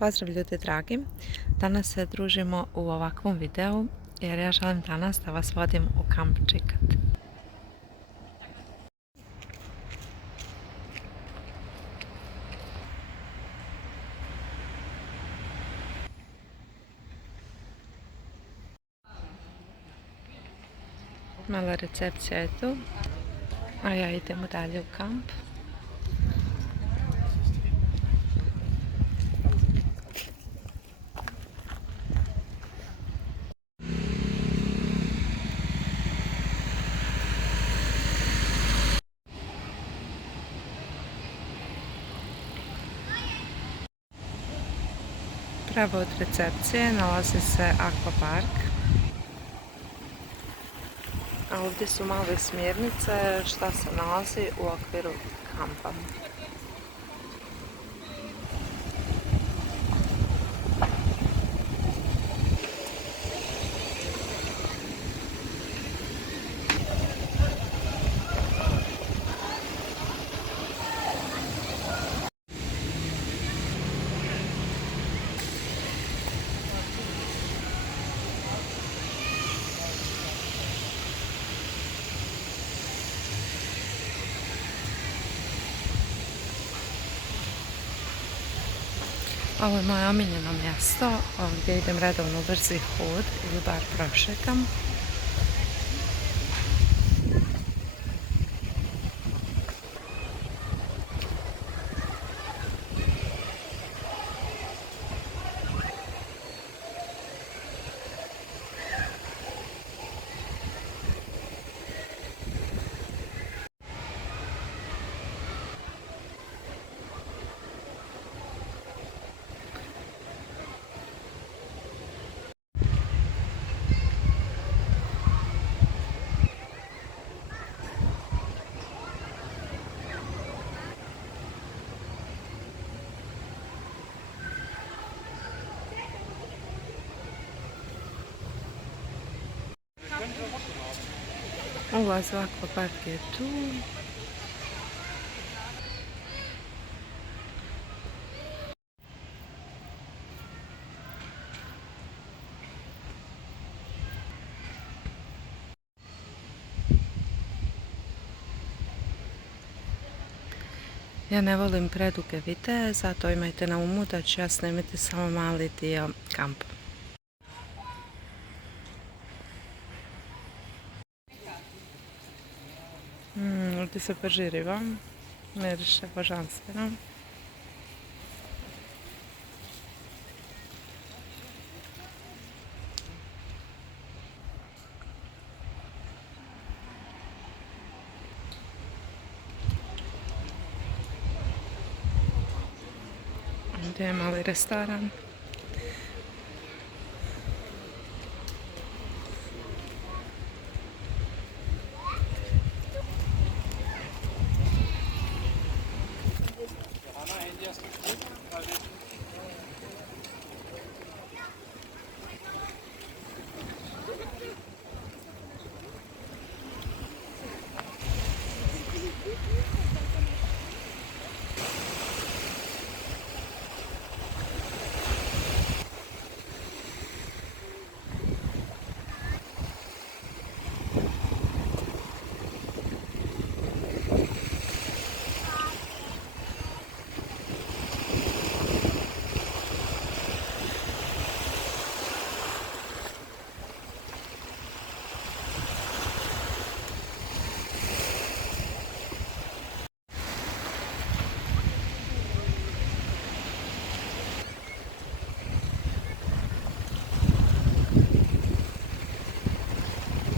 Pozdrav ljudi dragi, danas se družimo u ovakvom videu jer ja želim danas da vas vodim u kamp Čikat. Mala recepcija je tu, a ja idem dalje u kamp. Pravo od recepcije nalazi se akvapark. A ovdje su male smjernice šta se nalazi u okviru kampa. Ovo je moje omiljeno mjesto gdje idem redovno brzi hod ili bar prošetam. Ulaz u akvapark je tu. Ja ne volim preduge videe, zato imajte na umu da ću ja snimiti samo mali dio kampa. Ovdje se prži riba, miriše božanstveno. Ovdje je mali restoran.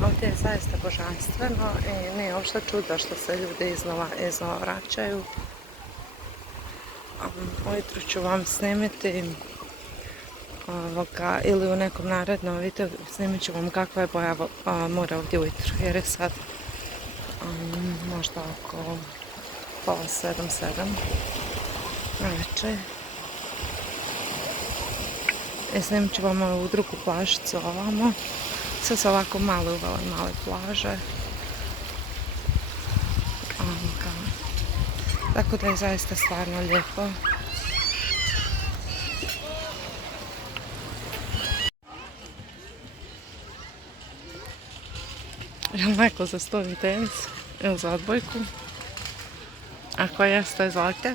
Ovdje je zaista božanstveno i nije uopšte čudo što se ljudi iznova vraćaju. Ujutro ću vam snimiti ili u nekom narednom videu snimit ću vam kakva je boja mora ovdje ujutro, jer je sad možda oko pola 7 na večer. I snimit ću vam ovu drugu plažicu ovamo. Sve su ovako male uvale, male plaže. Tako da je zaista stvarno lijepo. Je li neko za stolni tenis ili za odbojku? Ako jeste, izvolite.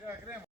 Ya gremo.